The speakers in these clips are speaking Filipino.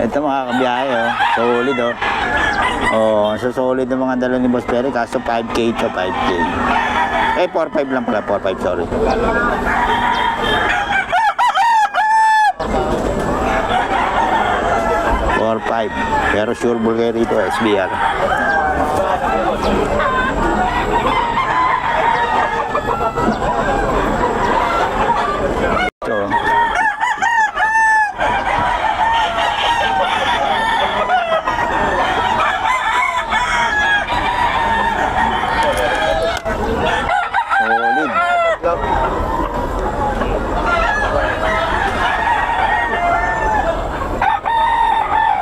Ito mga kabiyahe, oh. Solid, oh. Oh, so solid ng mga dala ni Boss Perry. Kaso 5K ito, 5K. Eh, 4-5 lang pala. 4-5, sorry. 4-5. Pero sure bull kayo rito, SBR. Ito. Solid.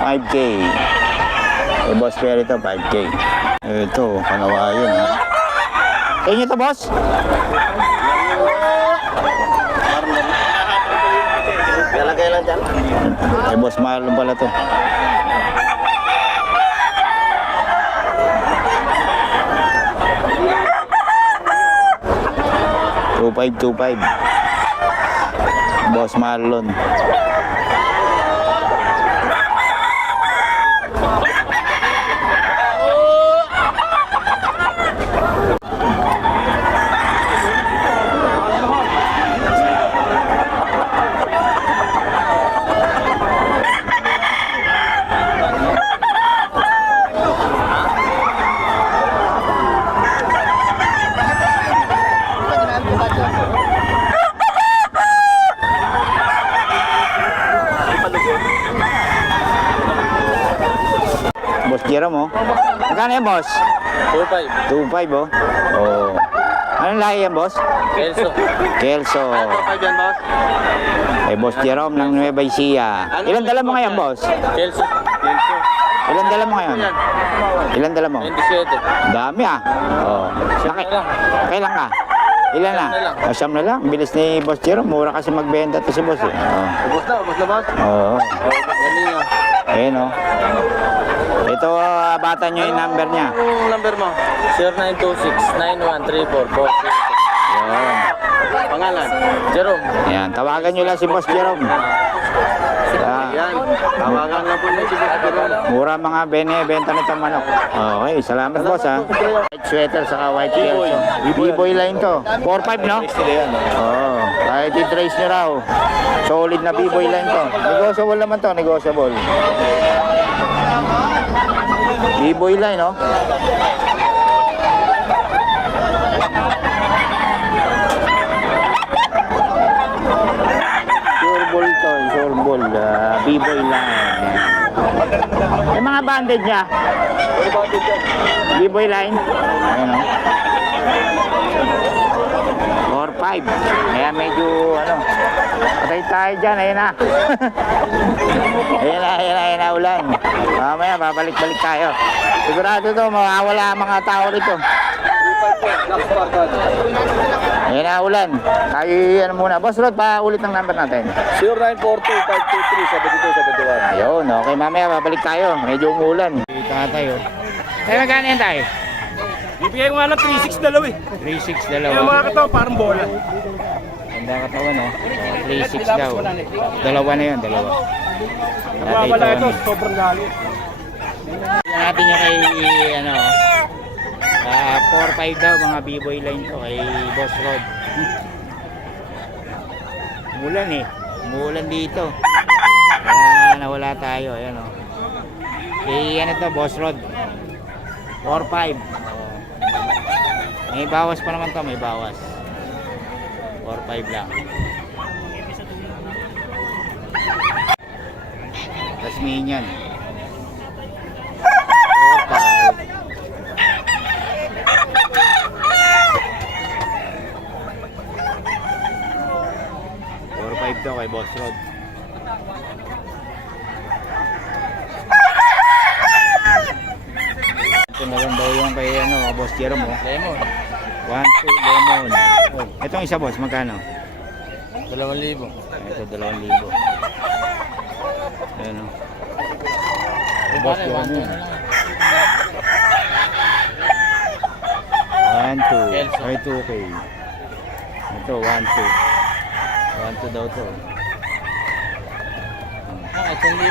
5K. Eh, Boss Perry ito, 5K. Ito, kanawayan, ha. Sa inyo ito, boss? Galagay lang dyan. Eh, Boss Marlon pala to. $2.5. Boss Marlon. Boss Jerome, oh. Magkano yan, boss? 2.5. 2.5, oh. Oh. Anong lahi yan, boss? Kelso. Kelso. 2.5 yan, boss. Eh, Boss Jerome ng Nueva Ecija. Ilan dala mo ngayon, boss? Kelso. Kelso. Ilan dala mo ngayon? Ilan dala mo? 27. Dami, ah. Oh. Kailan ka? Ilan na? Siyam na lang. Bilis ni Boss Jerome. Mura kasi magbenta to si boss, eh. Oh. Ubus na, boss. Oo. Galing nyo. Ayun, oh. Ito, bata nyo yung number niya. Yung number mo? 0926-9134-4. Yun. Pangalan? Jerome. Ayan, tawagan nyo lang si Boss Jerome. Yan. Tawagan lang po niyo si Boss Jerome. Mura mga benta nitong manok. Okay, salamat boss, ha. White sweater saka white kelso. B-boy line to. 4-5, no? Oo. Kahit i-trace nyo raw. Solid na B-boy line to. Negotiable naman to, negotiable. B-boy line, no? Sureball to, sureball. B-boy line. Yung mga bandage niya. B-boy line. Ayun, no? 4-5. Kaya medyo, patay tayo dyan. Ayun na. Ayun na, ulan. Mamaya, babalik-balik tayo. Sigurado to, mawawala ang mga tao rito. Ayun na, ulan. Tayo, muna. Boss Rod, paulit ng number natin. 0942-523-7271. Ayun, okay, mamaya, babalik tayo. Medyo umulan. Dito tayo. Tayo, magkano yan tayo? Bibigay ko nga lang 3.6 dalawa eh. 3.6 Yung dalawa. mga katawa parang bola. Ganda katawan, no? 3.6 daw. Dalawa na yun, dalawa. Nawawala ito, sobrang galing. Tingnan natin yung kay, 4-5 daw, mga B-boy line to, kay Boss Rod. Umulan eh. Umulan dito. Kaya nawala tayo, ayan, oh. Kay, to, Boss Rod. 4-5. May bawas pa naman to, may bawas. 4-5 lang. Tasmanian. 4-5. 4-5 to kay Boss Rod. Ito na lang daw yung kay Boss Jerome, oh. Lemon. 1, 2, lemon. Oh. Itong isa, boss, magkano? 2,000. Ito, 2,000. Ayan, oh. Boss Jerome. 1, 2. Ay, 2K. Ito, 1, 2. 1, 2 daw to. Bigay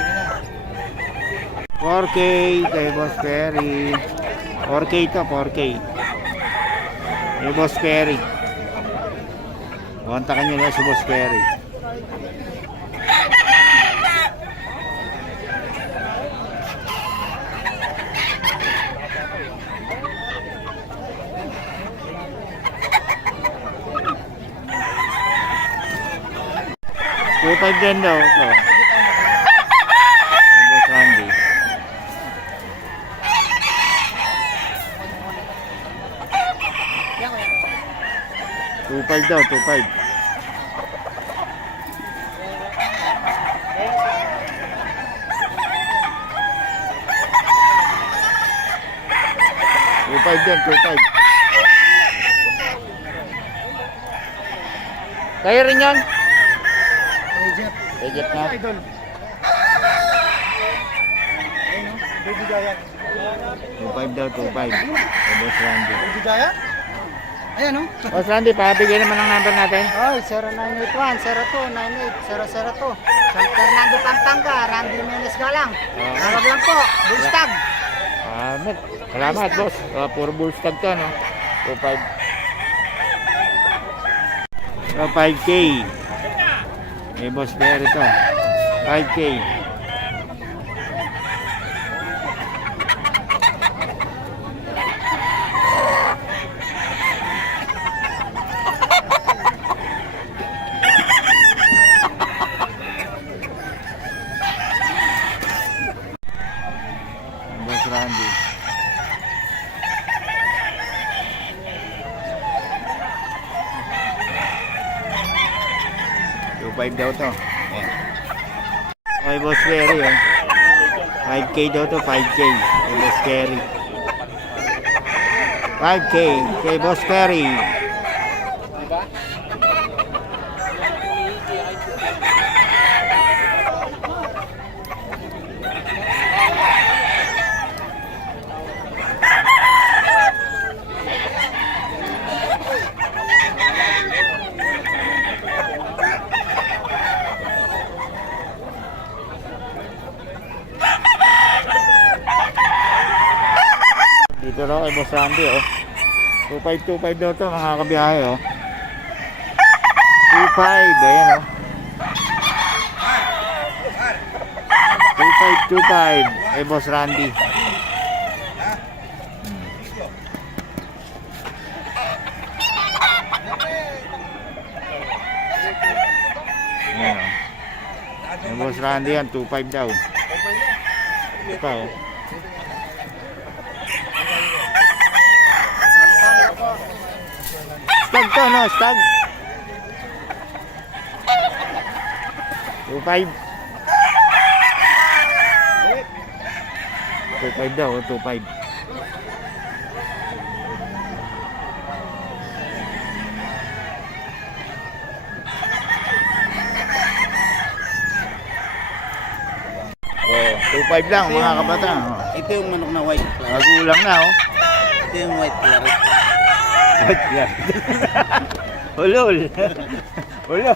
ko na. 4K kay Boss Perry. 4K to, 4K. Kay Boss Perry. Kontakan nyo lang si Boss Perry. Two five din daw ito. Boss Randy. Two five daw, 2.5. Two five din, 2.5. Kaya rin yan? Egypt na. Idol. Ayun, no? Baby Gaya. 2.5 daw, 2.5. Kay Boss Randy. Baby Gaya? Ayan, no? Boss Randy, pabigyan naman ang number natin. Oy, 0981-02-98-002. San Fernando, Pampanga, Randy Menes Galang. Tawag lang po, Bullstag. Salamat, boss. Puro bullstag to, no? 2.5. 5K. May Boss Perry to. 5K. Boss Randy. $2.5 daw to. Okay, Boss Perry, oh. 5K daw to, 5K. Kay Boss Perry. 5K kay Boss Perry. Dito raw kay Boss Randy, oh. 2525 daw to, mga kabiyahe, oh. 25, ayan, oh. 2525 kay Boss Randy. Ayan, oh. Kay Boss Randy yan, 25 daw. Ito, oh. Stag to, no? Stag. 2.5. 2.5 daw, 2.5. Oh, 2.5 lang mga kabata. Oh. Ito yung manok na white. Magulang na, oh. Ito yung white claret. What yan? Ulol. Ulol.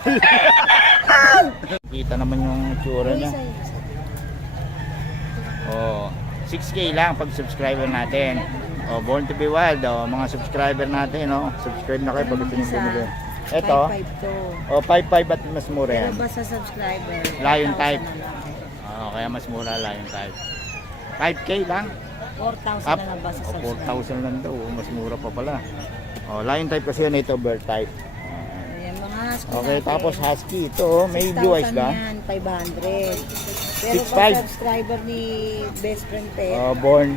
Kita naman yung tsura niya. Oh, 6K lang pag subscriber natin. Oh, Born to be Wild, oh, mga subscriber natin, oh. Subscribe na kayo pag gusto niyo bumili. Ito, 5-5 to. oh, 5.5 at mas mura yan. Pero ba sa subscriber? Lion 4,000 type. na lang. Oh, kaya mas mura Lion type. 5K lang. 4,000 Up. na lang ba sa Oh, subscriber? 4,000 lang daw, mas mura pa pala. Oh, Lion type kasi yan, ito bird type. Ayan, mga husky Okay, natin. tapos husky ito, oh, may blue eyes 6,000 ba? yan, 500. Pero 6,500. pag subscriber ni Best Friend Pet, Oh, born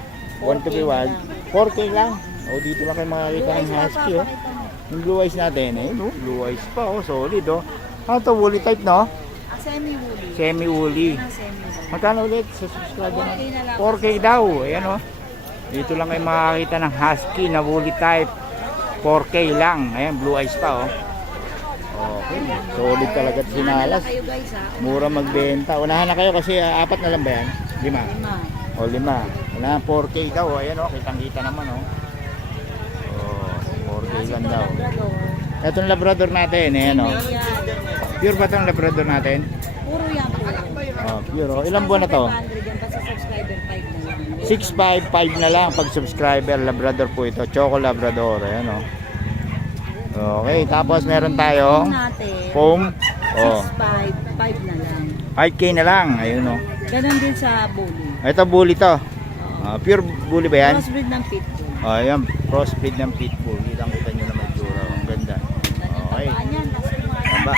to 4K be na wild. lang. 4K lang. Oh, dito lang kayo makakita Blue ng eyes pa, husky, oh. papakita mo. Yung blue eyes natin, eh, no? Blue eyes pa, oh, solid, oh. Ano to, woolly type, no? Semi-woolly. Semi-woolly. Yan ang semi-woolly. Magkano ulit sa subscriber 4K natin? na lang. 4K daw, ayan, oh. Dito lang kayo makakita ng husky na woolly type. 4K lang. Ayan, blue eyes pa, oh. Okay, solid talaga at Mahala sinalas. kayo guys ha. Mura magbenta. Unahan na kayo kasi apat na lang ba yan? 5. 5. O 5. Wala 4K daw. Ayan o, kitang-kita naman o. Oh, 4K lang daw. Itong Labrador natin, ayan o. Yan. Pure ba itong Labrador natin? Puro yan po. Pure. Oh. Ilang buwan na to? 500 yan, basta subscriber 5 na lang. 655 na lang pag subscriber. Labrador po ito. Choco Labrador. Ayan o. Okay. Tapos meron tayong natin, foam. Oh. 6.5, 5 na lang. 5K na lang. Ayun o. Ganon din sa bully. Ito bully to. Pure bully ba yan? Crossbreed ng pitbull. Ayan. Crossbreed ng pitbull. Kitang-kita nyo na may tsura. Ang ganda. Okay. Tabaan yan, kasi mga Taba.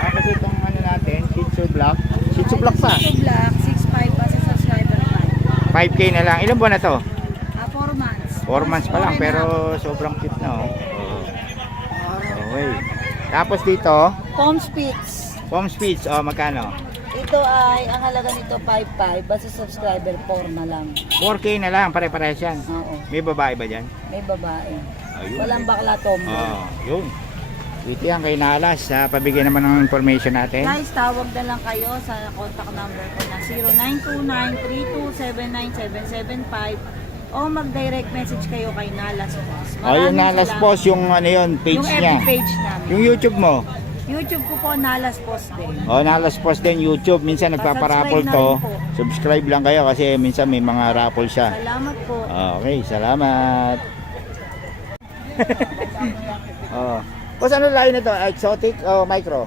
Tapos itong ano natin, Shih Tzu Black. Shih Tzu Black pa. Ito black, 6.5 basta subscriber 5. 5K na lang. Ilan buwan na to? 4 months. 4 months pa lang Okay na. pero sobrang cute na oh. Okay. Tapos dito, Palm Spits. Palm Spits, oh magkano? Ito ay, ang halaga nito 5.5 basta subscriber 4 na lang. 4K na lang, pare-parehas yan. Oo, May babae ba dyan? may babae. Ayun. Walang bakla tomboy. Yun. Dito yan kay Nalas, pabigyan naman ng information natin. Guys, tawag na lang kayo sa contact number ko na 0929-3279775 o mag-direct message kayo kay Nalas Boss. Oh, yung Nalas salamat. Post, yung ano yun, page Yung niya. FB page namin. Yung YouTube mo. YouTube ko po, Nalas Post din. Oh, Nalas Post din YouTube. Minsan nagpaparapol Pa-subscribe to. na rin po. Subscribe lang kayo kasi minsan may mga raffle siya. Salamat po. Okay, salamat. Oh. Boss, ano lahi na to? Exotic o micro?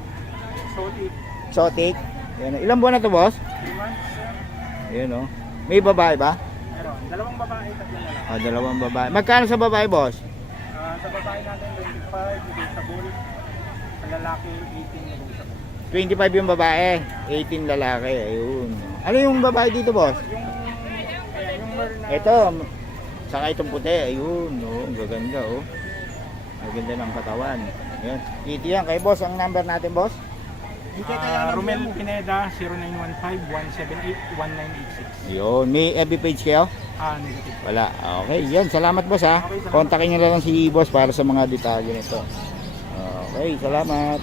Exotic. Yan. Ilang buwan na to, boss? 3 months. Ayun oh. May babae ba? Meron. 2 babae, 3 lalaki. Oh, 2 babae. Magkano sa babae, boss? Sa babae natin, 25, negotiable. Sa lalaki, 18, negotiable. 25 yung babae, 18 lalaki. Ayun. Ano yung babae dito, boss? Yung mer na Ito, saka itong puti. Ayun, oh, gaganda, oh. Maganda ng katawan. Ayun. Dito yan. Kay boss, ang number natin, boss? Romel Pineda, 0915-178-1986. Yun. May FB page kayo? Negative. Wala. Okay, yan. Salamat, boss, ha. Kontakin nyo lang si boss para sa mga detalye nito. Okay, salamat.